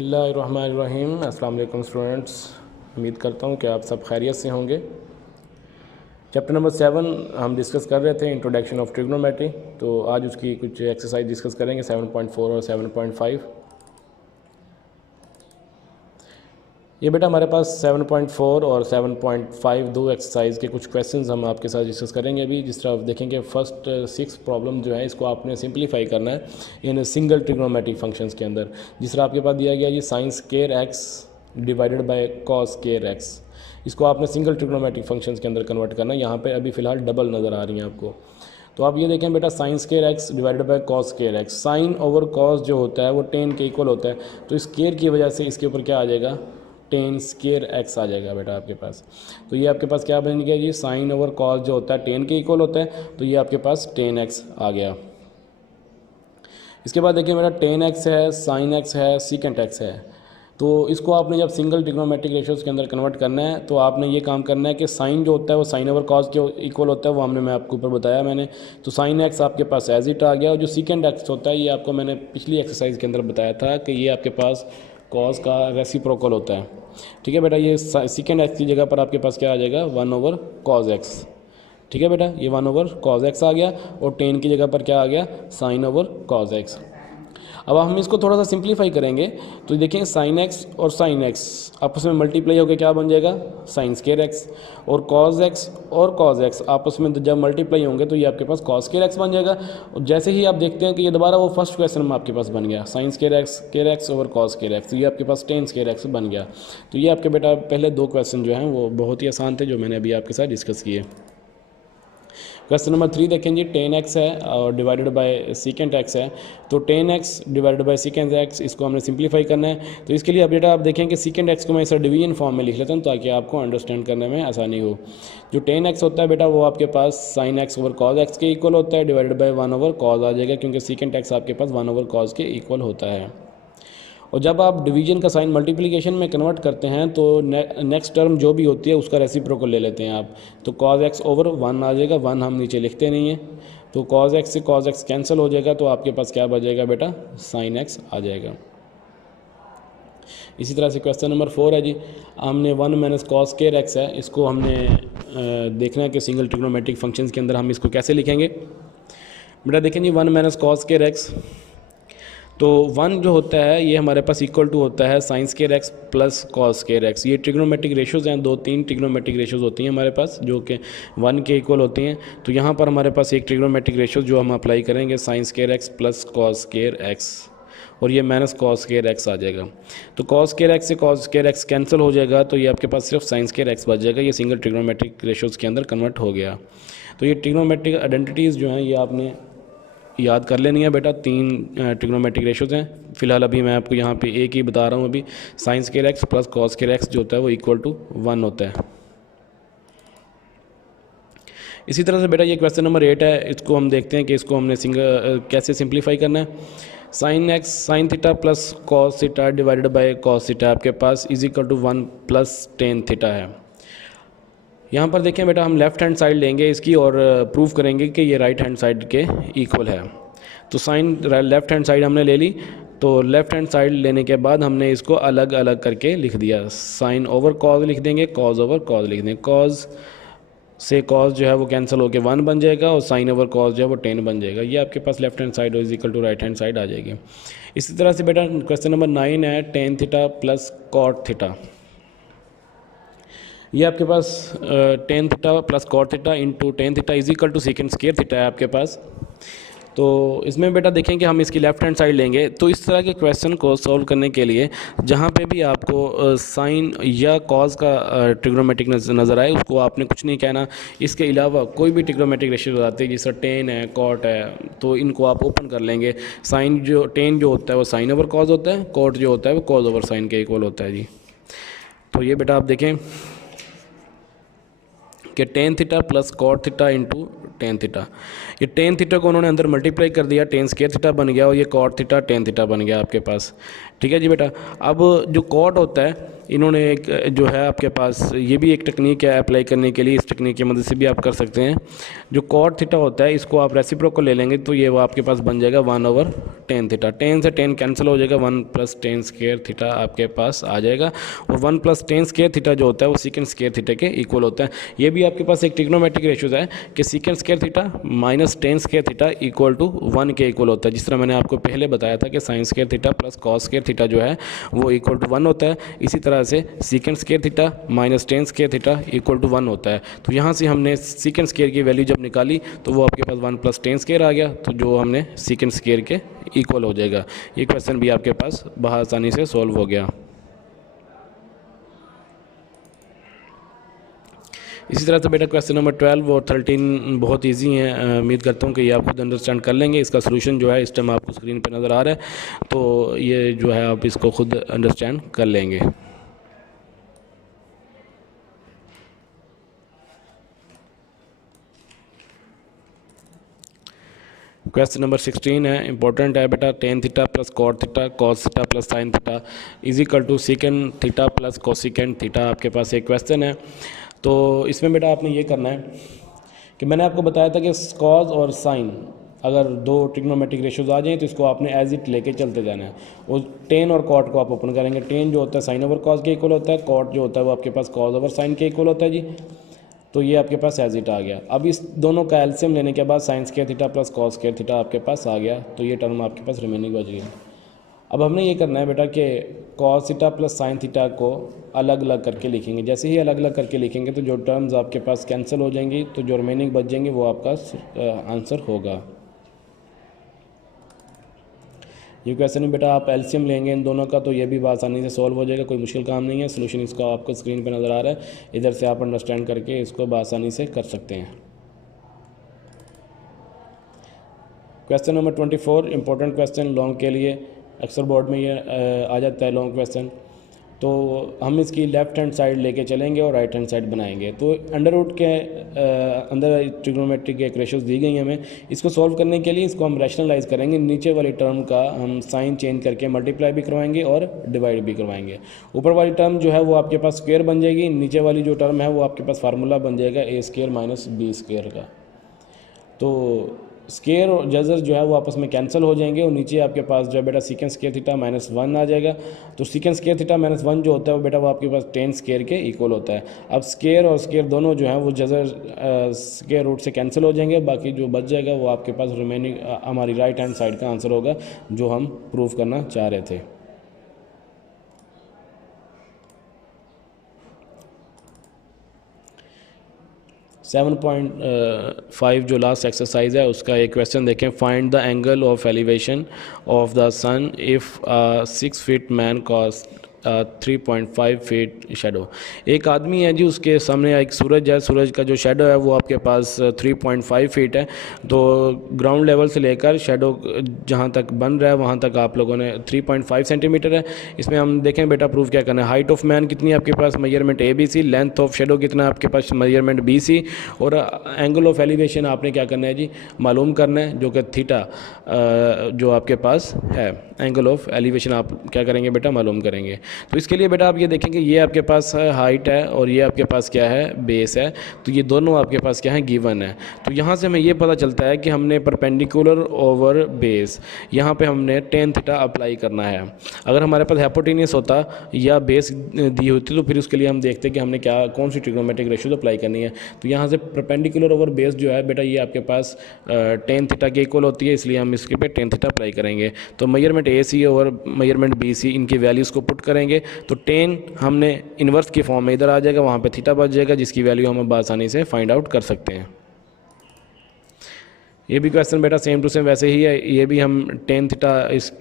बिस्मिल्लाहिर्रहमानिर्रहीम। अस्सलाम वालेकुम स्टूडेंट्स, उम्मीद करता हूँ कि आप सब खैरियत से होंगे। चैप्टर नंबर 7 हम डिस्कस कर रहे थे, इंट्रोडक्शन ऑफ ट्रिग्नोमेट्री। तो आज उसकी कुछ एक्सरसाइज डिस्कस करेंगे 7.4 और 7.5। ये बेटा हमारे पास 7.4 और 7.5 दो एक्सरसाइज के कुछ क्वेश्चंस हम आपके साथ डिस्कस करेंगे अभी। जिस तरह आप देखेंगे फर्स्ट 6 प्रॉब्लम जो है इसको आपने सिंप्लीफाई करना है इन सिंगल ट्रिग्नोमेट्रिक फंक्शंस के अंदर। जिस तरह आपके पास दिया गया ये sign square x divided by cos square x, इसको आपने सिंगल ट्रिग्नोमेट्रिक फंक्शंस के अंदर कन्वर्ट करना है। यहाँ पे अभी फ़िलहाल डबल नज़र आ रही हैं आपको। तो आप ये देखें बेटा, sine square x divided by cos square x, sine over cos जो होता है वो टेन के इक्वल होता है। तो स्क्वायर की वजह से इसके ऊपर क्या आ जाएगा, टेन स्क्वायर एक्स आ जाएगा बेटा आपके पास। तो ये आपके पास क्या बन गया, ये साइन ओवर कॉस जो होता है टेन के इक्वल होता है, तो ये आपके पास टेन एक्स आ गया। इसके बाद देखिए मेरा टेन एक्स है, साइन एक्स है, सीकेंट एक्स है। तो इसको आपने जब सिंगल ट्रिग्नोमेट्रिक रेशियोज़ के अंदर कन्वर्ट करना है तो आपने ये काम करना है कि साइन जो होता है वो साइन ओवर कॉस के इक्वल होता है, वो मैं आपको ऊपर बताया मैंने। तो साइन एक्स आपके पास एज इट आ गया, और जो सीकेंट एक्स होता है ये आपको मैंने पिछली एक्सरसाइज के अंदर बताया था कि ये आपके पास कॉस का रेसिप्रोकल होता है। ठीक है बेटा, ये सीकेंट एक्स की जगह पर आपके पास क्या आ जाएगा, 1 ओवर कॉस एक्स। ठीक है बेटा, ये 1 ओवर कॉस एक्स आ गया, और टेन की जगह पर क्या आ गया, साइन ओवर कॉस एक्स। अब हम इसको थोड़ा सा सिंप्लीफाई करेंगे तो देखिए साइन एक्स और साइन एक्स आपस में मल्टीप्लाई होकर क्या बन जाएगा, साइन स्क्वायर एक्स, और कॉस एक्स और कॉस एक्स आपस में जब मल्टीप्लाई होंगे तो ये आपके पास कॉस स्क्वायर एक्स बन जाएगा। और जैसे ही आप देखते हैं कि ये दोबारा वो फर्स्ट क्वेश्चन में आपके पास बन गया, sign square x over cos square x, तो ये आपके पास टेन स्क्वायर एक्स बन गया। तो ये आपके बेटा पहले दो क्वेश्चन जो हैं वो बहुत ही आसान थे, जो मैंने अभी आपके साथ डिस्कस किए। क्वेश्चन नंबर 3 देखें जी, टेन एक्स है और डिवाइडेड बाय सीकेंट एक्स है। तो ten x divided bye secant x, इसको हमने सिंप्लीफाई करना है। तो इसके लिए अब बेटा आप देखें कि सीकेंट एक्स को मैं इस डिवीजन फॉर्म में लिख लेता हूँ ताकि आपको अंडरस्टैंड करने में आसानी हो। जो टेन एक्स होता है बेटा वो आपके पास sine x over cos x के इक्वल होता है, डिवाइडेड बाय 1 ओवर कॉस आ जाएगा, क्योंकि सीकेंट एक्स आपके पास 1 ओवर कॉस के इक्वल होता है। और जब आप डिवीजन का साइन मल्टीप्लिकेशन में कन्वर्ट करते हैं तो नेक्स्ट टर्म जो भी होती है उसका रेसिप्रोकल ले लेते हैं आप। तो कॉस एक्स ओवर 1 आ जाएगा, 1 हम नीचे लिखते नहीं हैं, तो कॉस एक्स से कॉस एक्स कैंसिल हो जाएगा, तो आपके पास क्या बचेगा बेटा, साइन एक्स आ जाएगा। इसी तरह से क्वेश्चन नंबर 4 है जी, हमने 1 माइनस कॉस स्क्वायर एक्स है, इसको हमने देखना है कि सिंगल ट्रिग्नोमेट्रिक फंक्शंस के अंदर हम इसको कैसे लिखेंगे। बेटा देखें जी, 1 माइनस कॉस स्क्वायर एक्स, तो 1 जो होता है ये हमारे पास इक्वल टू होता है sign square x plus cos square x. ये ट्रिग्नोमेट्रिक रेशियोज़ हैं, 2-3 ट्रिग्नोमेट्रिक रेशियोज़ होती हैं हमारे पास जो कि 1 के इक्वल होती हैं। तो यहाँ पर हमारे पास एक ट्रिग्नोमेट्रिक रेशियो जो हम अप्लाई करेंगे, sign square x plus cos square x, और ये माइनस कॉस स्क्वायर एक्स आ जाएगा। तो कॉस स्क्वायर एक्स से कॉस स्क्वायर एक्स कैंसिल हो जाएगा, तो ये आपके पास सिर्फ साइन स्क्वायर एक्स बच जाएगा। ये सिंगल ट्रिग्नोमेट्रिक रेशियोज़ के अंदर कन्वर्ट हो गया। तो ये ट्रिग्नोमेट्रिक आइडेंटिटीज़ जो हैं ये आपने याद कर लेनी है बेटा। 3 ट्रिग्नोमेट्रिक रेशियोज़ हैं, फिलहाल अभी मैं आपको यहाँ पे एक ही बता रहा हूँ। अभी sign square x plus cos square x जो होता है वो इक्वल टू 1 होता है। इसी तरह से बेटा ये क्वेश्चन नंबर 8 है, इसको हम देखते हैं कि इसको हमने कैसे सिंप्लीफाई करना है। Sine x sine theta plus cos theta divided by cos theta आपके पास is equal to 1 plus tan theta है। यहाँ पर देखें बेटा, हम लेफ़्ट हैंड साइड लेंगे इसकी और प्रूव करेंगे कि ये राइट हैंड साइड के इक्वल है। तो साइन लेफ़्ट हैंड साइड हमने ले ली, तो लेफ़्ट हैंड साइड लेने के बाद हमने इसको अलग अलग करके लिख दिया। साइन ओवर कॉज लिख देंगे, कॉज ओवर कॉज लिख देंगे। कॉज से कॉज जो है वो कैंसिल होकर 1 बन जाएगा, और साइन ओवर कॉज जो है वो 10 बन जाएगा। ये आपके पास left hand side is equal to right hand side आ जाएगी। इसी तरह से बेटा क्वेश्चन नंबर 9 है, tan theta plus cot theta. ये आपके पास tan theta plus cot theta into tan theta is equal to second square theta है आपके पास। तो इसमें बेटा देखेंगे हम इसकी लेफ़्ट हैंड साइड लेंगे। तो इस तरह के क्वेश्चन को सॉल्व करने के लिए जहाँ पे भी आपको साइन या कॉज का ट्रिग्नोमेट्रिक नज़र आए उसको आपने कुछ नहीं कहना। इसके अलावा कोई भी ट्रिग्नोमेट्रिक रेशियो आते हैं जैसे टेन है, कॉट है, तो इनको आप ओपन कर लेंगे। साइन जो टेन जो होता है वो साइन ओवर कॉज होता है, कॉट जो होता है वो कॉज ओवर साइन के इक्वल होता है जी। तो ये बेटा आप देखें कि tan theta plus cot theta into tan theta, ये टेन थीटा को उन्होंने अंदर मल्टीप्लाई कर दिया, टेन स्क्वायर थीटा बन गया, और ये कॉट थीटा टेन थीटा बन गया आपके पास। ठीक है जी बेटा। अब जो कॉट होता है इन्होंने एक जो है आपके पास ये भी एक टेक्निक है अप्लाई करने के लिए, इस टेक्निक की मदद से भी आप कर सकते हैं। जो कॉट थीटा होता है इसको आप रेसिप्रोकल ले लेंगे तो ये वो आपके पास बन जाएगा 1 ओवर टेन थीटा, टेन से टेन कैंसिल हो जाएगा, 1 प्लस टेन स्क्वायर थीटा आपके पास आ जाएगा, और 1 प्लस टेन स्क्वायर थीटा जो होता है वो सीकेंड स्क्वायर थीटा के इक्वल होता है। ये भी आपके पास एक ट्रिग्नोमेट्रिक रेशियोज है कि secant square theta minus tan square theta equal to 1 के इक्वल होता है। जिस तरह मैंने आपको पहले बताया था कि sine square theta plus cos square theta जो है वो इक्वल टू 1 होता है, इसी तरह से secant square theta minus tan square theta equal to 1 होता है। तो यहाँ से हमने सीकेंड स्क्वायर की वैल्यू जब निकाली तो वो आपके पास 1 प्लस टेन स्क्वायर आ गया, तो जो हमने सीकेंड स्क्वायर के इक्वल हो जाएगा। ये क्वेश्चन भी आपके पास बहुत आसानी से सॉल्व हो गया। इसी तरह से बेटा क्वेश्चन नंबर 12 और 13 बहुत इजी हैं, उम्मीद करता हूँ कि ये आप खुद अंडरस्टैंड कर लेंगे। इसका सलूशन जो है इस टाइम आपको स्क्रीन पर नज़र आ रहा है, तो ये जो है आप इसको खुद अंडरस्टैंड कर लेंगे। क्वेश्चन नंबर 16 है, इंपॉर्टेंट है बेटा। Tan theta plus cot theta cos theta plus sine theta is equal to secant theta plus cosecant theta आपके पास एक क्वेश्चन है। तो इसमें बेटा आपने ये करना है कि मैंने आपको बताया था कि कॉस और साइन अगर दो ट्रिग्नोमेट्रिक रेशियोज आ जाएं तो इसको आपने एज इट लेके चलते जाना है। वो टेन और कॉट को आप ओपन करेंगे, टेन जो होता है साइन ओवर कॉस के इक्वल होता है, कॉट जो होता है वो आपके पास कॉस ओवर साइन के इक्वल होता है जी। तो ये आपके पास एज इट आ गया। अब इस दोनों का एलसीएम लेने के बाद sine square theta plus cos square theta आपके पास आ गया, तो ये टर्म आपके पास रिमेनिंग बच गया। अब हमने ये करना है बेटा कि cos theta plus sine theta को अलग अलग करके लिखेंगे। जैसे ही अलग अलग करके लिखेंगे तो जो टर्म्स आपके पास कैंसिल हो जाएंगी, तो जो रिमेनिंग बच जाएंगे वो आपका आंसर होगा। ये क्वेश्चन में बेटा आप एलसीएम लेंगे इन दोनों का, तो ये भी आसानी से सॉल्व हो जाएगा, कोई मुश्किल काम नहीं है। सोल्यूशन इसका आपको स्क्रीन पे नज़र आ रहा है, इधर से आप अंडरस्टैंड करके इसको आसानी से कर सकते हैं। Question number 24 important question long के लिए, अक्सर बोर्ड में ये आ जाता है लॉन्ग क्वेश्चन। तो हम इसकी लेफ़्ट हैंड साइड लेके चलेंगे और राइट हैंड साइड बनाएंगे। तो अंडर रूट के अंदर ट्रिग्नोमेट्रिक के रेशियोज दी गई हैं हमें, इसको सॉल्व करने के लिए इसको हम रैशनलाइज करेंगे। नीचे वाली टर्म का हम साइन चेंज करके मल्टीप्लाई भी करवाएंगे और डिवाइड भी करवाएंगे। ऊपर वाली टर्म जो है वो आपके पास स्क्वायर बन जाएगी, नीचे वाली जो टर्म है वो आपके पास फार्मूला बन जाएगा ए स्क्वायर माइनस बी स्क्वायर का। तो स्क्वायर और जजर जो है वो आपस में कैंसिल हो जाएंगे, और नीचे आपके पास जो है बेटा सीकेंड स्क्वायर थीटा माइनस 1 आ जाएगा। तो सीकेंड स्क्वायर थीटा माइनस 1 जो होता है वो बेटा वो आपके पास टेन स्क्वायर के इक्वल होता है। अब स्क्वायर और स्क्वायर दोनों जो हैं वो जजर स्क्वायर रूट से कैंसिल हो जाएंगे, बाकी जो बच जाएगा वो आपके पास रिमेनिंग हमारी राइट हैंड साइड का आंसर होगा जो हम प्रूव करना चाह रहे थे। 7.5 जो लास्ट एक्सरसाइज है उसका एक क्वेश्चन देखें। Find the angle of elevation of the sun if 6 feet man cost 3.5 feet shadow. एक आदमी है जी, उसके सामने एक सूरज है, सूरज का जो शेडो है वो आपके पास 3.5 फीट है। तो ग्राउंड लेवल से लेकर शेडो जहाँ तक बन रहा है वहाँ तक आप लोगों ने 3.5 सेंटीमीटर है। इसमें हम देखें बेटा प्रूफ क्या करना है। हाइट ऑफ मैन कितनी है आपके पास, measurement ABC, length of shadow कितना है आपके पास, मेजरमेंट BC, और एंगल ऑफ एलिवेशन आपने क्या करना है जी, मालूम करना है, जो कि थीटा जो आपके पास है। एंगल ऑफ एलिवेशन आप क्या करेंगे बेटा, मालूम करेंगे। तो इसके लिए बेटा आप ये देखेंगे ये आपके पास हाइट है और ये आपके पास क्या है, बेस है। तो ये दोनों आपके पास क्या है, गिवन है। तो यहाँ से हमें ये पता चलता है कि हमने परपेंडिकुलर ओवर बेस यहाँ पे हमने टेन थीटा अप्लाई करना है। अगर हमारे पास हाइपोटेन्यूस होता या बेस दी होती तो फिर उसके लिए हम देखते कि हमने क्या कौन सी ट्रिग्नोमेट्रिक रेशियो अप्लाई करनी है। तो यहाँ से परपेंडिकुलर ओवर बेस जो है बेटा ये आपके पास टेन थीटा के इक्वल होती है, इसलिए हम इसके पे टेन थीटा अप्लाई करेंगे। तो मेजरमेंट AC और मेजरमेंट BC इनकी वैल्यूज़ को पुट करेंगे तो टेन हमने इन्वर्स की फॉर्म में इधर आ जाएगा, वहाँ पे थीटा बच जाएगा, जिसकी वैल्यू हम आसानी से फाइंड आउट कर सकते हैं। ये भी क्वेश्चन बेटा सेम टू सेम वैसे ही है, ये भी हम टेन थीटा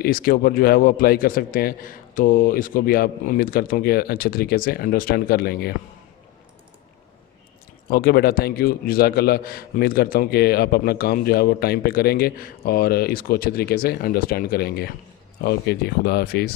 इसके ऊपर जो है वो अप्लाई कर सकते हैं। तो इसको भी आप उम्मीद करता हूँ कि अच्छे तरीके से अंडरस्टैंड कर लेंगे। ओके बेटा, थैंक यू, जज़ाकल्लाह। उम्मीद करता हूँ कि आप अपना काम जो है वो टाइम पे करेंगे और इसको अच्छे तरीके से अंडरस्टैंड करेंगे। ओके जी, खुदा हाफिज़।